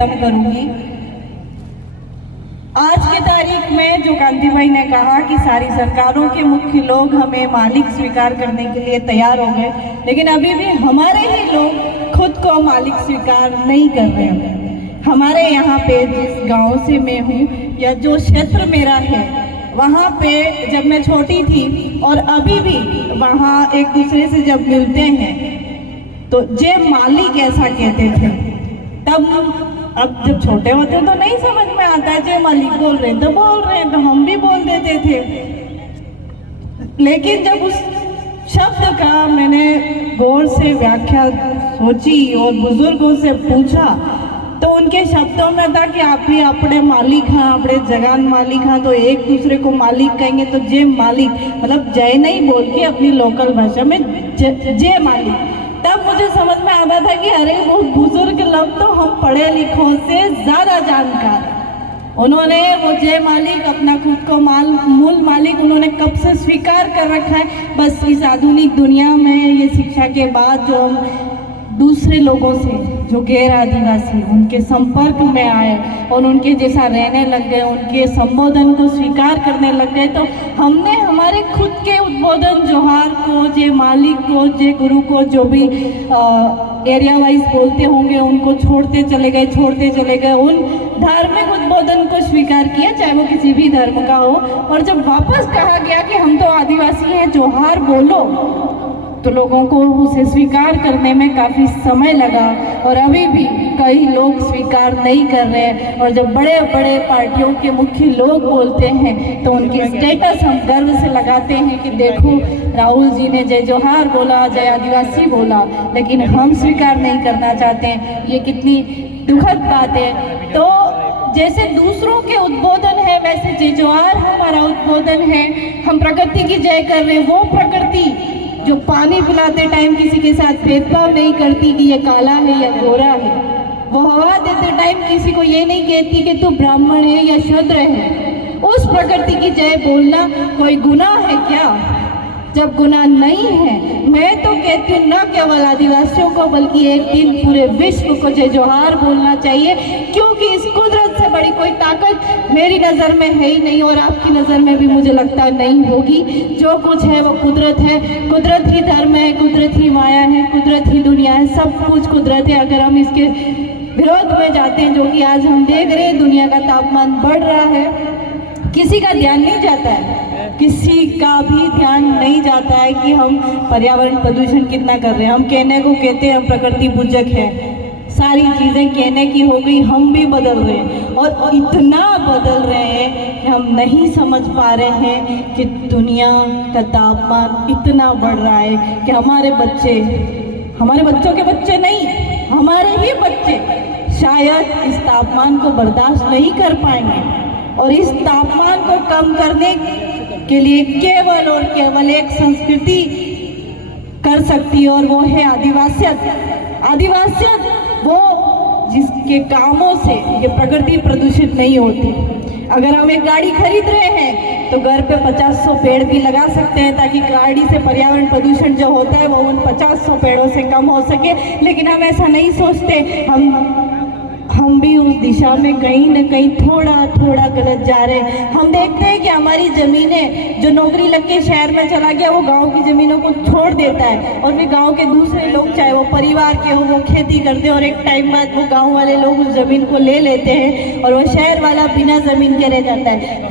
करूंगी। आज की तारीख में जो कांति भाई ने कहा कि सारी सरकारों के मुख्य लोग हमें मालिक स्वीकार करने के लिए तैयार हो गए, लेकिन अभी भी हमारे ही लोग खुद को मालिक स्वीकार नहीं कर रहे हैं। हमारे यहाँ पे जिस गांव से मैं हूँ या जो क्षेत्र मेरा है, वहाँ पे जब मैं छोटी थी और अभी भी वहाँ एक दूसरे से जब मिलते हैं तो जे मालिक ऐसा कहते थे। तब अब जब छोटे होते तो नहीं समझ में आता है, जे मालिक बोल रहे तो बोल रहे हैं, तो हम भी बोल देते थे। लेकिन जब उस शब्द का मैंने गौर से व्याख्या सोची और बुजुर्गों से पूछा तो उनके शब्दों में था कि आप ही अपने मालिक हाँ, अपने जगान मालिक हाँ, तो एक दूसरे को मालिक कहेंगे तो जे मालिक मतलब जय नहीं बोल के अपनी लोकल भाषा में जे मालिक। तब मुझे समझ में आता था कि अरे वो बुजुर्ग लोग तो हम पढ़े लिखों से ज्यादा जानकार, उन्होंने वो जय मालिक अपना खुद को मूल मालिक उन्होंने कब से स्वीकार कर रखा है। बस इस आधुनिक दुनिया में ये शिक्षा के बाद जो हम दूसरे लोगों से जो गैर आदिवासी उनके संपर्क में आए और उनके जैसा रहने लग गए, उनके संबोधन को स्वीकार करने लग गए, तो हमने हमारे खुद के उद्बोधन जोहार को, जे मालिक को, जे गुरु को, जो भी एरिया वाइज बोलते होंगे उनको छोड़ते चले गए। उन धार्मिक उद्बोधन को स्वीकार किया, चाहे वो किसी भी धर्म का हो। और जब वापस कहा गया कि हम तो आदिवासी हैं, जोहार बोलो, तो लोगों को उसे स्वीकार करने में काफ़ी समय लगा और अभी भी कई लोग स्वीकार नहीं कर रहे हैं। और जब बड़े बड़े पार्टियों के मुख्य लोग बोलते हैं तो उनकी स्टेटस हम गर्व से लगाते हैं कि देखो राहुल जी ने जय जोहार बोला, जय आदिवासी बोला, लेकिन हम स्वीकार नहीं करना चाहते हैं। ये कितनी दुखद बात है। तो जैसे दूसरों के उद्बोधन है वैसे जय जोहार हमारा उद्बोधन है। हम प्रकृति की जय कर रहे हैं। वो प्रकृति जो पानी पिलाते टाइम किसी के साथ भेदभाव नहीं करती कि ये काला है या गोरा है, वो हवा देते टाइम किसी को ये नहीं कहती कि तू ब्राह्मण है या शूद्र है, उस प्रकृति की जय बोलना कोई गुनाह है क्या? जब गुनाह नहीं है, मैं तो कहती हूँ न केवल आदिवासियों को बल्कि एक दिन पूरे विश्व को जय जोहार बोलना चाहिए, क्योंकि इस कुदरत से बड़ी कोई ताकत मेरी नज़र में है ही नहीं और आपकी नज़र में भी मुझे लगता नहीं होगी। जो कुछ है वो कुदरत है, कुदरत ही धर्म है, कुदरत ही माया है, कुदरत ही दुनिया है, सब कुछ कुदरत है। अगर हम इसके विरोध में जाते हैं, जो कि आज हम देख रहे हैं, दुनिया का तापमान बढ़ रहा है, किसी का ध्यान नहीं जाता है, किसी का भी ध्यान नहीं जाता है कि हम पर्यावरण प्रदूषण कितना कर रहे हैं। हम कहने को कहते हैं हम प्रकृति पूजक हैं, सारी चीज़ें कहने की हो गई, हम भी बदल रहे हैं और इतना बदल रहे हैं कि हम नहीं समझ पा रहे हैं कि दुनिया का तापमान इतना बढ़ रहा है कि हमारे बच्चों के बच्चे नहीं, हमारे ही बच्चे शायद इस तापमान को बर्दाश्त नहीं कर पाएंगे। और इस तापमान को कम करने के लिए केवल और केवल एक संस्कृति कर सकती है और वो है आदिवासियत। आदिवासियत वो जिसके कामों से ये प्रकृति प्रदूषित नहीं होती। अगर हम एक गाड़ी खरीद रहे हैं तो घर पे 50-100 पेड़ भी लगा सकते हैं ताकि गाड़ी से पर्यावरण प्रदूषण जो होता है वो उन 50-100 पेड़ों से कम हो सके, लेकिन हम ऐसा नहीं सोचते। हम भी उस दिशा में कहीं न कहीं थोड़ा गलत जा रहे हैं। हम देखते हैं कि हमारी ज़मीनें, जो नौकरी लग के शहर में चला गया वो गांव की ज़मीनों को छोड़ देता है और फिर गांव के दूसरे लोग, चाहे वो परिवार के हो, वो खेती करते हैं और एक टाइम बाद वो गांव वाले लोग उस ज़मीन को ले लेते हैं और वो शहर वाला बिना ज़मीन के रह जाता है।